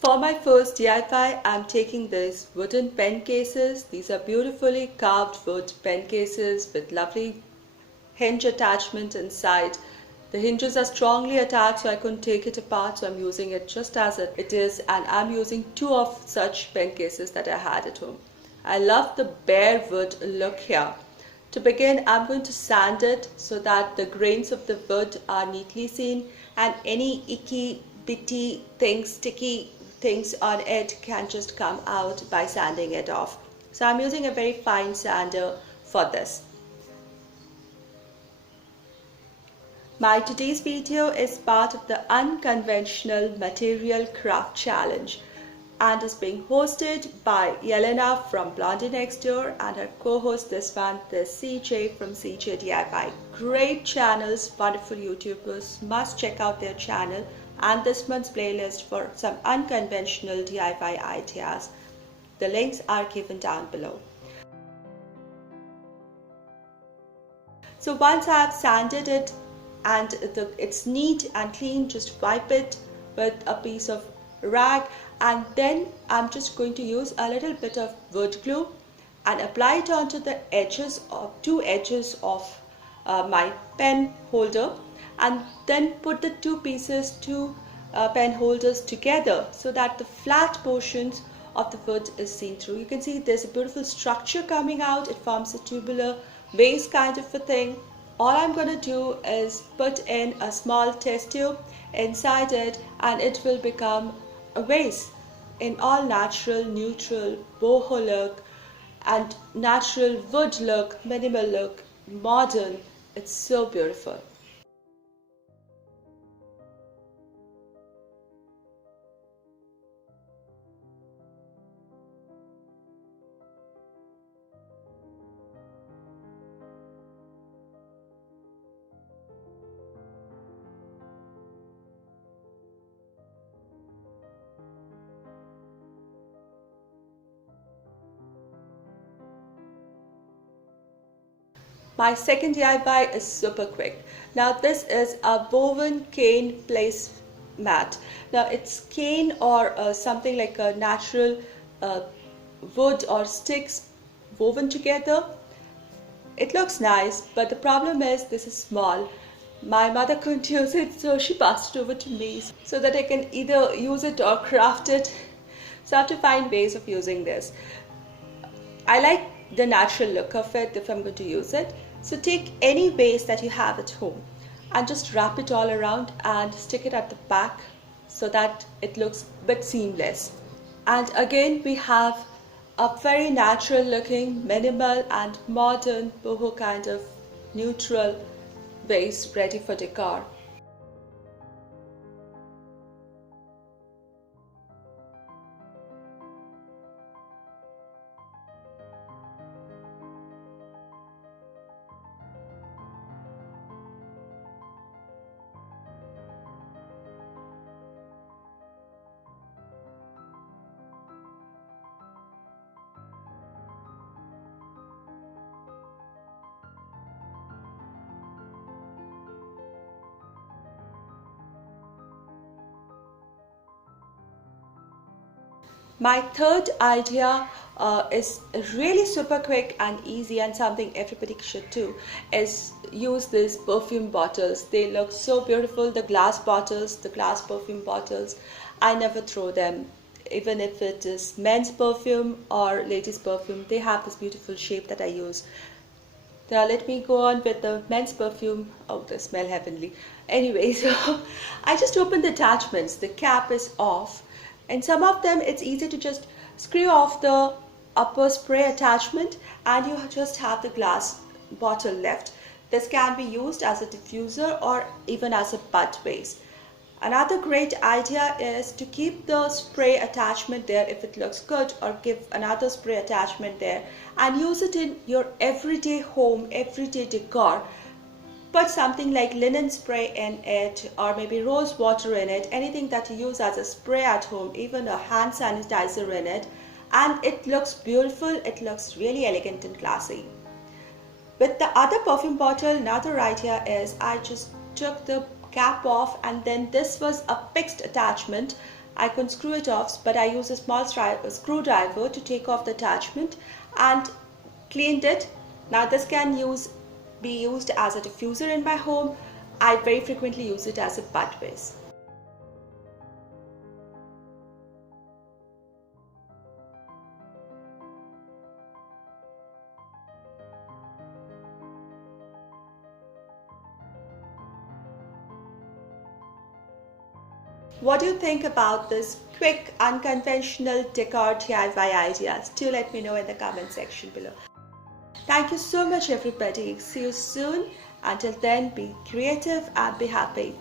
For my first DIY, I'm taking these wooden pen cases. These are beautifully carved wood pen cases with lovely hinge attachment inside. The hinges are strongly attached, so I couldn't take it apart, so I'm using it just as it is, and I'm using 2 of such pen cases that I had at home. I love the bare wood look here. To begin, I'm going to sand it so that the grains of the wood are neatly seen and any icky, bitty things, sticky things on it can just come out by sanding it off. So I'm using a very fine sander for this. My today's video is part of the Unconventional Material Craft Challenge and is being hosted by Yelena from Blondie Next Door and her co-host this one, the CJ from CJ DIY. Great channels, wonderful YouTubers, must check out their channel and this month's playlist for some unconventional DIY ideas. The links are given down below. So once I have sanded it and it's neat and clean, just wipe it with a piece of rag, and then I'm just going to use a little bit of wood glue and apply it onto the edges of 2 edges of my pen holder, and then put the 2 pieces, 2 pen holders together so that the flat portions of the wood is seen through. You can see there's a beautiful structure coming out. It forms a tubular vase kind of a thing. All I'm going to do is put in a small test tube inside it and it will become a vase in all natural, neutral, boho look and natural wood look, minimal look, modern. It's so beautiful. My second DIY is super quick. Now this is a woven cane placemat. Now it's cane or something like a natural wood or sticks woven together. It looks nice, but the problem is this is small. My mother couldn't use it, so she passed it over to me so that I can either use it or craft it. So I have to find ways of using this. I like the natural look of it if I'm going to use it. So take any vase that you have at home and just wrap it all around and stick it at the back so that it looks a bit seamless. And again we have a very natural looking, minimal and modern boho kind of neutral vase ready for decor. My third idea is really super quick and easy and something everybody should do is use these perfume bottles. They look so beautiful, the glass bottles, the glass perfume bottles. I never throw them. Even if it is men's perfume or ladies' perfume, they have this beautiful shape that I use. Now let me go on with the men's perfume. Oh, they smell heavenly. Anyway, so I just opened the attachments. The cap is off. And some of them it's easy to just screw off the upper spray attachment and you just have the glass bottle left. This can be used as a diffuser or even as a bud vase. Another great idea is to keep the spray attachment there if it looks good, or give another spray attachment there and use it in your everyday home, everyday decor. Put something like linen spray in it or maybe rose water in it, anything that you use as a spray at home, even a hand sanitizer in it, and it looks beautiful, it looks really elegant and classy. With the other perfume bottle, another idea is I just took the cap off and then this was a fixed attachment I can screw it off, but I use a small screwdriver to take off the attachment and cleaned it. Now this can be used as a diffuser in my home. I very frequently use it as a bud vase. What do you think about this quick unconventional decor DIY ideas? Do let me know in the comment section below. Thank you so much everybody. See you soon. Until then, be creative and be happy.